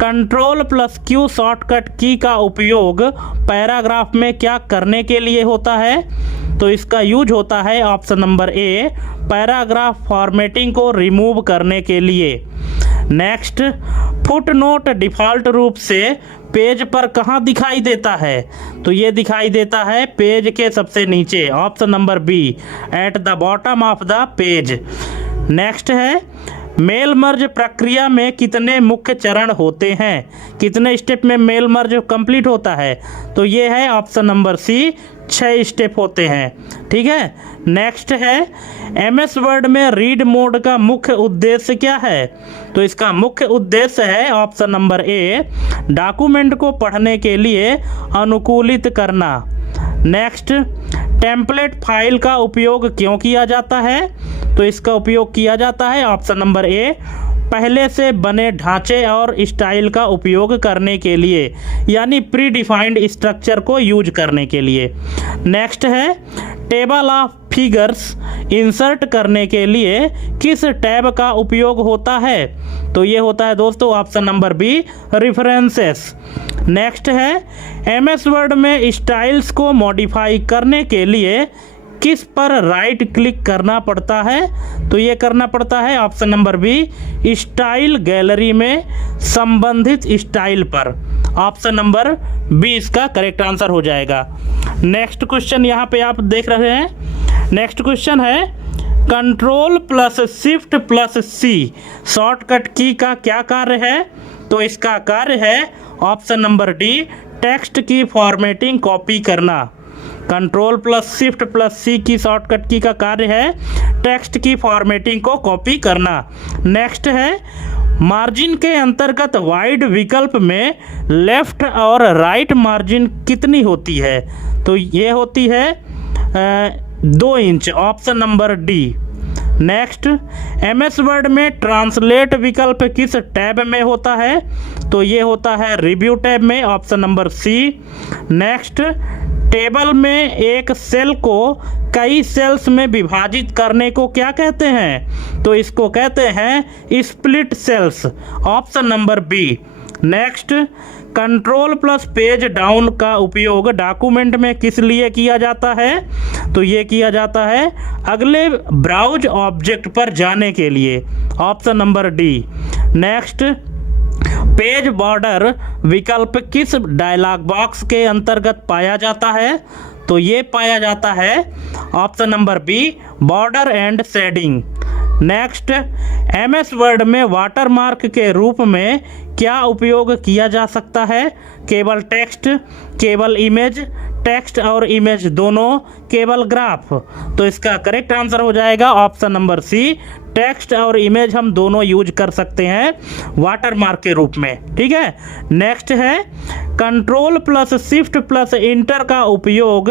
control plus Q shortcut की का उपयोग पैराग्राफ में क्या करने के लिए होता है। तो इसका यूज होता है ऑप्शन नंबर ए, पैराग्राफ फॉर्मेटिंग को रिमूव करने के लिए। नेक्स्ट फुटनोट डिफ़ॉल्ट रूप से पेज पर कहाँ दिखाई देता है। तो ये दिखाई देता है पेज के सबसे नीचे। Option number B, at the bottom of the page. Next है मेल मर्ज प्रक्रिया में कितने मुख्य चरण होते हैं, कितने स्टेप में मेल मर्ज कंप्लीट होता है। तो ये है ऑप्शन नंबर सी, 6 स्टेप होते हैं। ठीक है, नेक्स्ट है MS वर्ड में रीड मोड का मुख्य उद्देश्य क्या है? तो इसका मुख्य उद्देश्य है ऑप्शन नंबर ए, डॉक्यूमेंट को पढ़ने के लिए अनुकूलित करना। नेक्स्ट, टेम्पलेट फाइल का उपयोग क्यों किया जाता है? तो इसका उपयोग किया जाता है ऑप्शन नंबर ए, पहले से बने ढांचे और स्टाइल का उपयोग करने के लिए, यानी प्री डिफाइंड स्ट्रक्चर को यूज करने के लिए। नेक्स्ट है, टेबल ऑफ फिगर्स इंसर्ट करने के लिए किस टैब का उपयोग होता है? तो ये होता है दोस्तों option number B, references. Next है, MS वर्ड में स्टाइल्स को मॉडिफाई करने के लिए किस पर राइट क्लिक करना पड़ता है? तो ये करना पड़ता है option number B, style gallery में संबंधित स्टाइल पर। ऑप्शन नंबर बी इसका करेक्ट आंसर हो जाएगा। नेक्स्ट क्वेश्चन यहाँ पे आप देख रहे हैं। नेक्स्ट क्वेश्चन है, कंट्रोल प्लस शिफ्ट प्लस सी शॉर्टकट की का क्या कार्य है? तो इसका कार्य है ऑप्शन नंबर डी, टेक्स्ट की फॉर्मेटिंग कॉपी करना। कंट्रोल प्लस शिफ्ट प्लस सी की शॉर्टकट की का कार्य है टेक्स्ट की फॉर्मेटिंग को कॉपी करना। नेक्स्ट है, मार्जिन के अंतर्गत वाइड विकल्प में लेफ्ट और राइट मार्जिन कितनी होती है? तो ये होती है 2 inch, option number D. Next, MS word में ट्रांसलेट विकल्प किस टैब में होता है? तो ये होता है रिव्यू टैब में, option number C. Next, table में एक सेल को कई सेल्स में विभाजित करने को क्या कहते हैं? तो इसको कहते हैं split cells, option number B. Next, control plus page down का उपयोग डॉक्यूमेंट में किस लिए किया जाता है? तो ये किया जाता है अगले ब्राउज ऑब्जेक्ट पर जाने के लिए, option number D. Next, page border विकल्प किस डायलॉग बॉक्स के अंतर्गत पाया जाता है? तो ये पाया जाता है option number B, border and shading. Next, MS word में वाटरमार्क के रूप में क्या उपयोग किया जा सकता है? केवल टेक्स्ट, केवल इमेज, टेक्स्ट और इमेज दोनों, केवल ग्राफ। तो इसका करेक्ट आंसर हो जाएगा ऑप्शन नंबर सी, टेक्स्ट और इमेज हम दोनों यूज कर सकते हैं वाटरमार्क के रूप में। ठीक है, नेक्स्ट है, control plus shift plus inter का उपयोग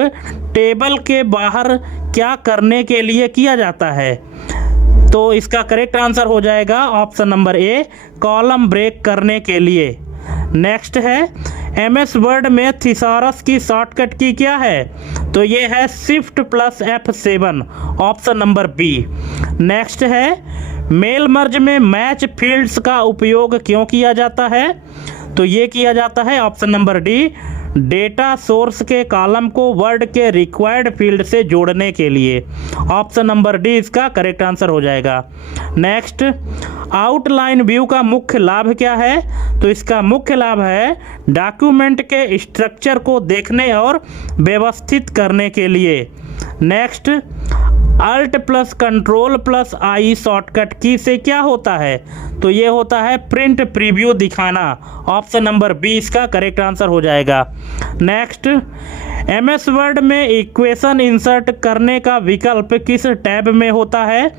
टेबल के बाहर क्या करने के लिए किया जाता है? तो इसका करेक्ट आंसर हो जाएगा option number A, column break करने के लिए। नेक्स्ट है, MS वर्ड में थिसॉरस की शॉर्टकट की क्या है? तो ये है shift plus F7, option number B. Next है, मेल मर्ज में मैच फील्ड्स का उपयोग क्यों किया जाता है? तो ये किया जाता है option number D, data source के कॉलम को वर्ड के रिक्वायर्ड फील्ड से जोड़ने के लिए। ऑप्शन नंबर डी इसका करेक्ट आंसर हो जाएगा। नेक्स्ट, आउटलाइन व्यू का मुख्य लाभ क्या है? तो इसका मुख्य लाभ है डॉक्यूमेंट के स्ट्रक्चर को देखने और व्यवस्थित करने के लिए। Next, alt plus control plus I shortcut key से क्या होता है? तो ये होता है प्रिंट प्रीव्यू दिखाना। ऑप्शन नंबर बी इसका करेक्ट आंसर हो जाएगा। नेक्स्ट, MS वर्ड में इक्वेशन इंसर्ट करने का विकल्प किस टैब में होता है?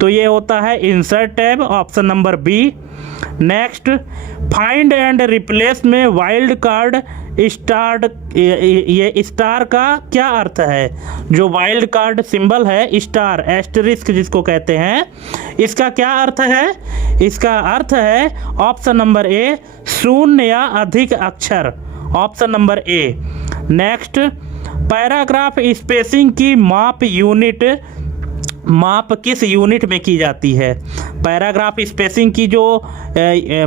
तो ये होता है insert tab, option number B. Next, find and replace में वाइल्ड कार्ड स्टार, ये स्टार का क्या अर्थ है? जो वाइल्ड कार्ड सिंबल है स्टार, एस्टरिस्क जिसको कहते हैं, इसका क्या अर्थ है? इसका अर्थ है ऑप्शन नंबर ए, शून्य या अधिक अक्षर, option number A. Next, paragraph spacing की माप किस यूनिट में की जाती है? पैराग्राफ स्पेसिंग की जो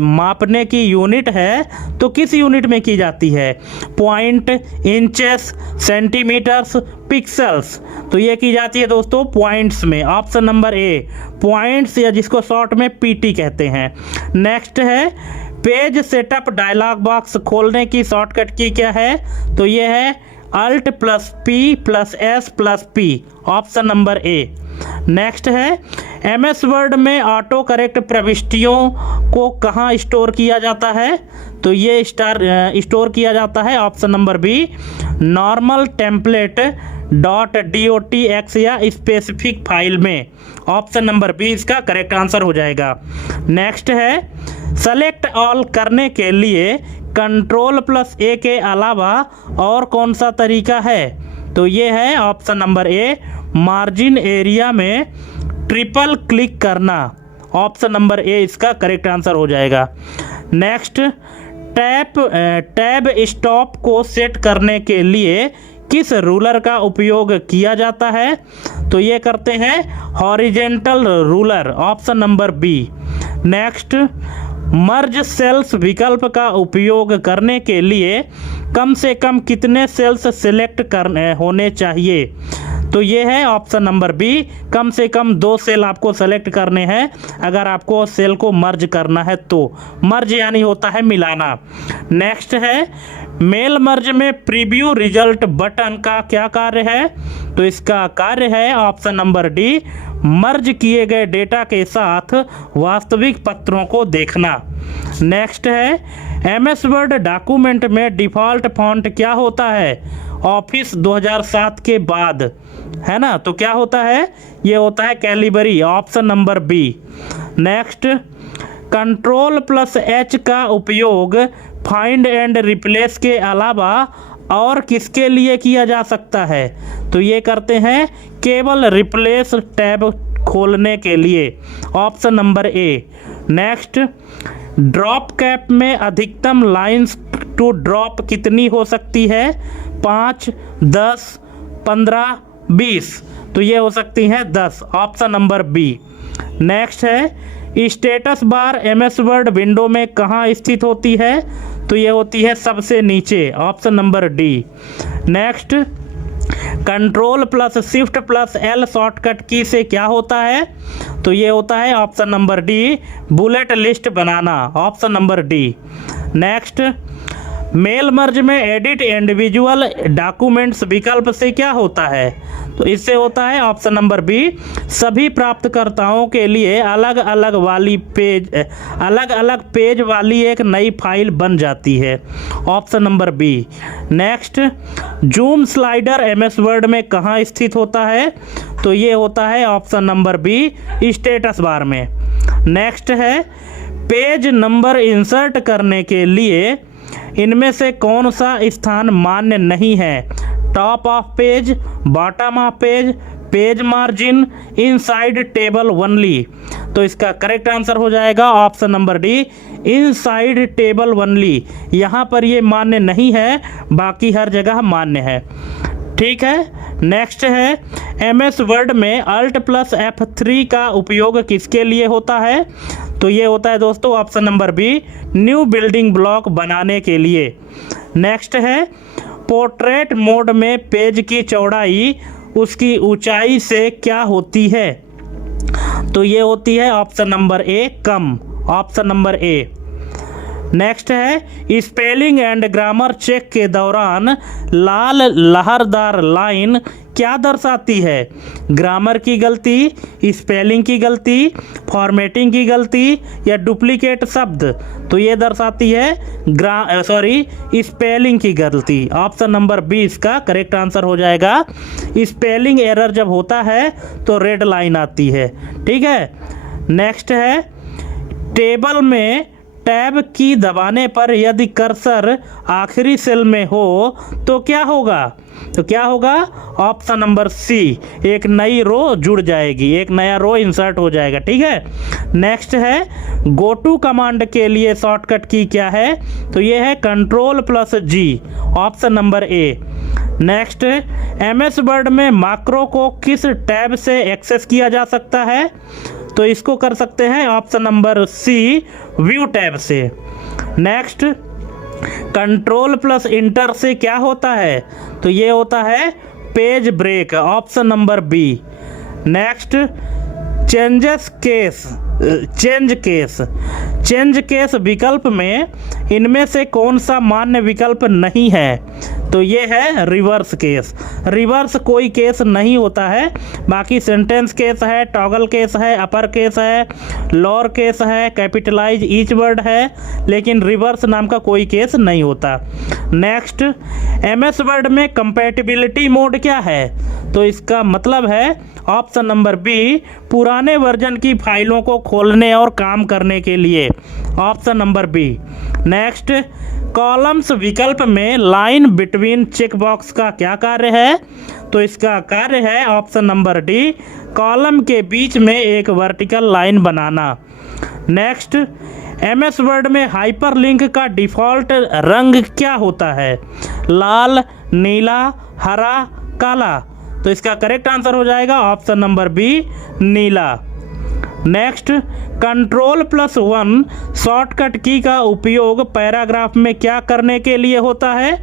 मापने की यूनिट है तो किस यूनिट में की जाती है? Point, inches, centimetres, pixels. तो ये की जाती है दोस्तों पॉइंट्स में, ऑप्शन नंबर ए, पॉइंट्स, या जिसको शॉर्ट में PT कहते हैं। नेक्स्ट है, पेज सेटअप डायलॉग बॉक्स खोलने की शॉर्टकट की क्या है? तो ये है alt plus P plus S plus P, option number A. Next है एमएस वर्ड में ऑटो करेक्ट प्रविष्टियों को कहाँ स्टोर किया जाता है? तो ये स्टोर किया जाता है option number B, normal template .docx या स्पेसिफिक फाइल में, ऑप्शन नंबर बी इसका करेक्ट आंसर हो जाएगा। नेक्स्ट है सेलेक्ट ऑल करने के लिए कंट्रोल प्लस ए के अलावा और कौन सा तरीका है? तो ये है ऑप्शन नंबर ए, मार्जिन एरिया में ट्रिपल क्लिक करना, ऑप्शन नंबर ए इसका करेक्ट आंसर हो जाएगा। नेक्स्ट टैब स्टॉप को सेट करने के लिए किस रूलर का उपयोग किया जाता है? तो ये करते हैं horizontal ruler, option number B. Next merge cells विकल्प का उपयोग करने के लिए कम से कम कितने सेल्स सिलेक्ट करने होने चाहिए? तो ये है ऑप्शन नंबर बी, कम से कम 2 सेल आपको सेलेक्ट करने हैं अगर आपको सेल को मर्ज करना है तो। मर्ज यानी होता है मिलाना। नेक्स्ट है मेल मर्ज में प्रीव्यू रिजल्ट बटन का क्या कार्य है? तो इसका कार्य है ऑप्शन नंबर डी, मर्ज किए गए डेटा के साथ वास्तविक पत्रों को देखना। नेक्स्ट है एमएस वर्ड डॉक्यूमेंट में डिफ़ॉल्ट फॉन्ट क्या होता है? ऑफिस 2007 के बाद, है ना, तो क्या होता है? ये होता है Calibri, option number B. Next control plus H का उपयोग फाइंड एंड रिप्लेस के अलावा और किसके लिए किया जा सकता है? तो ये करते हैं केवल रिप्लेस टैब खोलने के लिए, option number A. Next drop cap में अधिकतम लाइंस टू ड्रॉप कितनी हो सकती है? 5, 10, 15, 20, तो ये हो सकती हैं 10, ऑप्शन नंबर बी। नेक्स्ट है status bar MS word window में कहाँ स्थित होती है? तो ये होती है सबसे नीचे, option number D. Next control plus shift plus L shortcut key से क्या होता है? तो ये होता है option number D, bullet list बनाना, option number D. Next mail merge में एडिट इंडिविजुअल डॉक्यूमेंट्स विकल्प से क्या होता है? तो इससे होता है ऑप्शन नंबर बी, सभी प्राप्तकर्ताओं के लिए अलग अलग पेज वाली एक नई फाइल बन जाती है, option number B. Next zoom slider MS word में कहाँ स्थित होता है? तो ये होता है option number B, status bar में। नेक्स्ट है पेज नंबर इंसर्ट करने के लिए इनमें से कौन सा स्थान मान्य नहीं है? Top of page, bottom of page, page margin, inside table only. तो इसका करेक्ट आंसर हो जाएगा option number D, inside table only. यहाँ पर ये मान्य नहीं है, बाकी हर जगह मान्य है। ठीक है। नेक्स्ट है एमएस वर्ड में अल्ट प्लस F3 का उपयोग किसके लिए होता है? तो ये होता है दोस्तों option number B, new building block बनाने के लिए। नेक्स्ट है पोर्ट्रेट मोड में पेज की चौड़ाई उसकी ऊंचाई से क्या होती है? तो ये होती है option number A, come, option number A. Next है स्पेलिंग एंड ग्रामर चेक के दौरान लाल लहरदार लाइन क्या दर्शाती है? ग्रामर की गलती, स्पेलिंग की गलती, फॉर्मेटिंग की गलती या डुप्लीकेट शब्द? तो ये दर्शाती है स्पेलिंग की गलती, ऑप्शन नंबर बी इसका करेक्ट आंसर हो जाएगा। स्पेलिंग एरर जब होता है तो रेड लाइन आती है। ठीक है। नेक्स्ट है टेबल में टैब की दबाने पर यदि कर्सर आखिरी सेल में हो तो क्या होगा? तो क्या होगा? ऑप्शन नंबर सी, एक नई रो जुड़ जाएगी, एक नया रो इंसर्ट हो जाएगा। ठीक है। नेक्स्ट है गो टू कमांड के लिए शॉर्टकट की क्या है? तो ये है control plus G, option number A. Next MS word में मैक्रो को किस टैब से एक्सेस किया जा सकता है? तो इसको कर सकते हैं option number C, view tab से। नेक्स्ट कंट्रोल प्लस इंटर से क्या होता है? तो ये होता है page break, option number B. Next change case change case विकल्प में इनमें से कौन सा मान्य विकल्प नहीं है? तो ये है रिवर्स केस। रिवर्स कोई केस नहीं होता है, बाकी सेंटेंस केस है, टॉगल केस है, अपर केस है, लोअर केस है, कैपिटलाइज ईच वर्ड है, लेकिन रिवर्स नाम का कोई केस नहीं होता। नेक्स्ट, एमएस वर्ड में कंपैटिबिलिटी मोड क्या है? तो इसका मतलब है ऑप्शन नंबर बी, पुराने वर्जन की फाइलों को खोलने और काम करने के लिए, option number B. Next, columns विकल्प में लाइन बिटवीन चेक बॉक्स का क्या कार्य है? तो इसका कार्य है ऑप्शन नंबर डी, कॉलम के बीच में एक वर्टिकल लाइन बनाना। नेक्स्ट, एमएस वर्ड में हाइपरलिंक का डिफ़ॉल्ट रंग क्या होता है? लाल, नीला, हरा, काला। तो इसका करेक्ट आंसर हो जाएगा ऑप्शन नंबर बी, नीला। नेक्स्ट, Ctrl+1 शॉर्टकट की का उपयोग पैराग्राफ में क्या करने के लिए होता है?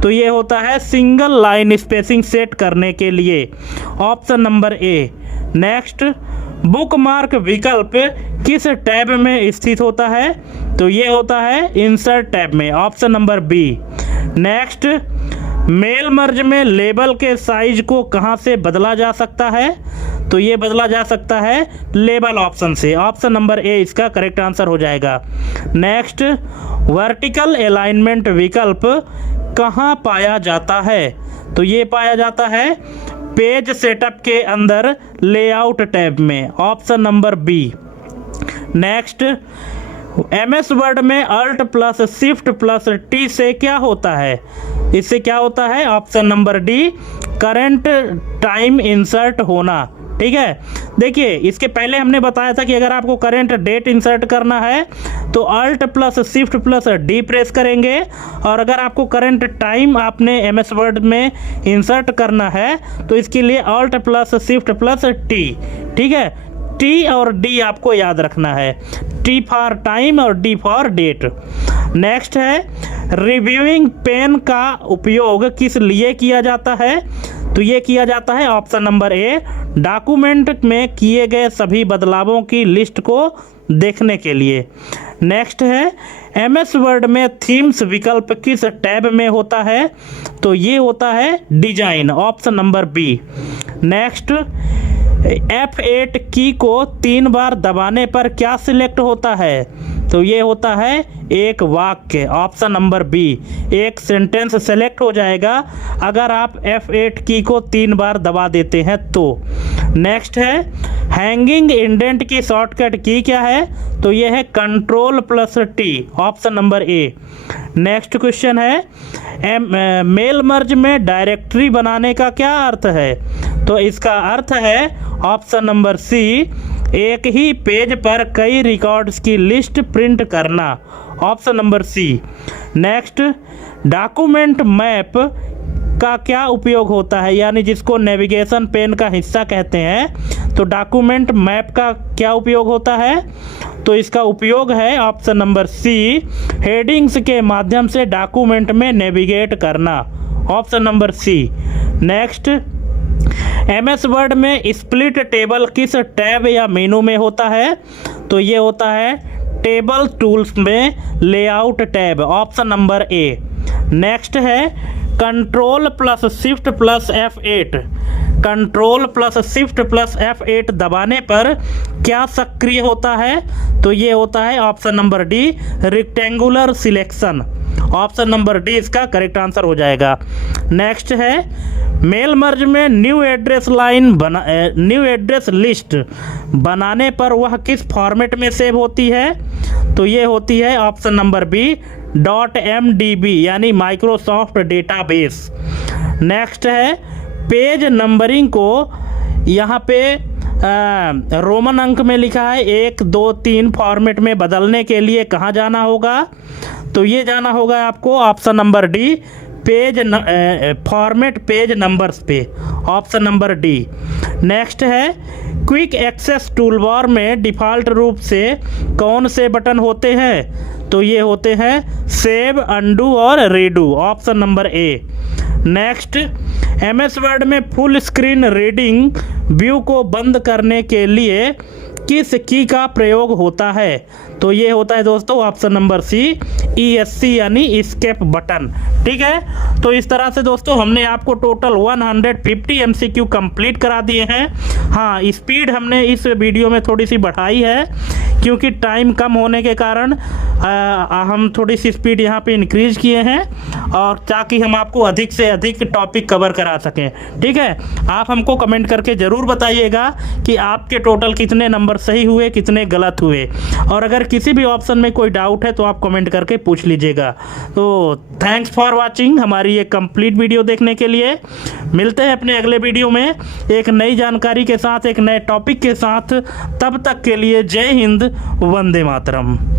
तो ये होता है सिंगल लाइन स्पेसिंग सेट करने के लिए, option number A. Next, bookmark विकल्प किस टैब में स्थित होता है? तो ये होता है इंसर्ट टैब में, option number B. Next, mail merge में लेबल के साइज को कहां से बदला जा सकता है? तो ये बदला जा सकता है लेबल ऑप्शन से, ऑप्शन नंबर ए इसका करेक्ट आंसर हो जाएगा। नेक्स्ट, वर्टिकल अलाइनमेंट विकल्प कहां पाया जाता है? तो ये पाया जाता है पेज सेटअप के अंदर लेआउट टैब में, option number B. Next, MS word में Alt+Shift+T से क्या होता है? इससे क्या होता है? Option number D, current time insert होना। ठीक है, देखिए इसके पहले हमने बताया था कि अगर आपको करंट डेट इंसर्ट करना है तो Alt+Shift+D प्रेस करेंगे, और अगर आपको करंट टाइम आपने एमएस वर्ड में इंसर्ट करना है तो इसके लिए Alt+Shift+T। ठीक है, टी और डी आपको याद रखना है, टी फॉर टाइम और डी फॉर डेट। नेक्स्ट है, रिव्यूइंग पेन का उपयोग किस लिए किया जाता है? तो ये किया जाता है ऑप्शन नंबर ए, डॉक्यूमेंट में किए गए सभी बदलावों की लिस्ट को देखने के लिए। नेक्स्ट है, एमएस वर्ड में थीम्स विकल्प किस टैब में होता है? तो ये होता है design, option number B. Next, F8 key को 3 बार दबाने पर क्या सिलेक्ट होता है? तो ये होता है एक वाक्य, ऑप्शन नंबर बी, एक सेंटेंस सेलेक्ट हो जाएगा अगर आप F8 की को 3 बार दबा देते हैं तो। नेक्स्ट है, हैंगिंग इंडेंट की शॉर्टकट की क्या है? तो ये है Ctrl+T, option number A. Next question है, मेल मर्ज में डायरेक्टरी बनाने का क्या अर्थ है? तो इसका अर्थ है ऑप्शन नंबर सी, एक ही पेज पर कई रिकॉर्ड्स की लिस्ट प्रिंट करना, option number C. Next, document map का क्या उपयोग होता है, यानी जिसको नेविगेशन पेन का हिस्सा कहते हैं, तो डॉक्यूमेंट मैप का क्या उपयोग होता है? तो इसका उपयोग है ऑप्शन नंबर सी, हेडिंग्स के माध्यम से डॉक्यूमेंट में नेविगेट करना, option number C. Next, MS word में स्प्लिट टेबल किस टैब या मेनू में होता है? तो ये होता है टेबल टूल्स में layout tab, option number A. Next है, Ctrl+Shift+F8, Ctrl+Shift+F8 दबाने पर क्या सक्रिय होता है? तो ये होता है option number D, rectangular selection, option number D इसका करेक्ट आंसर हो जाएगा। नेक्स्ट है, मेल मर्ज में न्यू एड्रेस लिस्ट बनाने पर वह किस फॉर्मेट में सेव होती है? तो ये होती है ऑप्शन नंबर बी, .mdb यानी माइक्रोसॉफ्ट डेटाबेस। नेक्स्ट है, पेज नंबरिंग को यहाँ पे रोमन अंक में लिखा है 1, 2, 3 फॉर्मेट में बदलने के लिए कहाँ जाना होगा? तो ये जाना होगा आपको option number D, format page numbers पे, ऑप्शन नंबर डी। नेक्स्ट है, क्विक एक्सेस टूलबार में डिफ़ॉल्ट रूप से कौन से बटन होते हैं? तो ये होते हैं सेव, अंडू और redo, option number A. Next, MS word में फुल स्क्रीन रीडिंग व्यू को बंद करने के लिए किस की का प्रयोग होता है? तो ये होता है दोस्तों ऑप्शन नंबर सी, ESC यानी एस्केप बटन। ठीक है, तो इस तरह से दोस्तों हमने आपको टोटल 150 MCQ कंप्लीट करा दिए हैं। हाँ, स्पीड हमने इस वीडियो में थोड़ी सी बढ़ाई है क्योंकि टाइम कम होने के कारण हम थोड़ी सी स्पीड यहाँ पे इंक्रीज किए हैं और ताकि हम आपको अधिक से अधिक टॉपिक कवर करा सकें। ठीक है, आप हमको कमेंट करके ज़रूर बताइएगा कि आपके टोटल कितने नंबर सही हुए, कितने गलत हुए, और अगर किसी भी ऑप्शन में कोई डाउट है तो आप कमेंट करके पूछ लीजिएगा। तो थैंक्स फॉर वाचिंग हमारी ये कंप्लीट वीडियो देखने के लिए। मिलते हैं अपने अगले वीडियो में एक नई जानकारी के साथ, एक नए टॉपिक के साथ। तब तक के लिए जय हिंद, वंदे मातरम।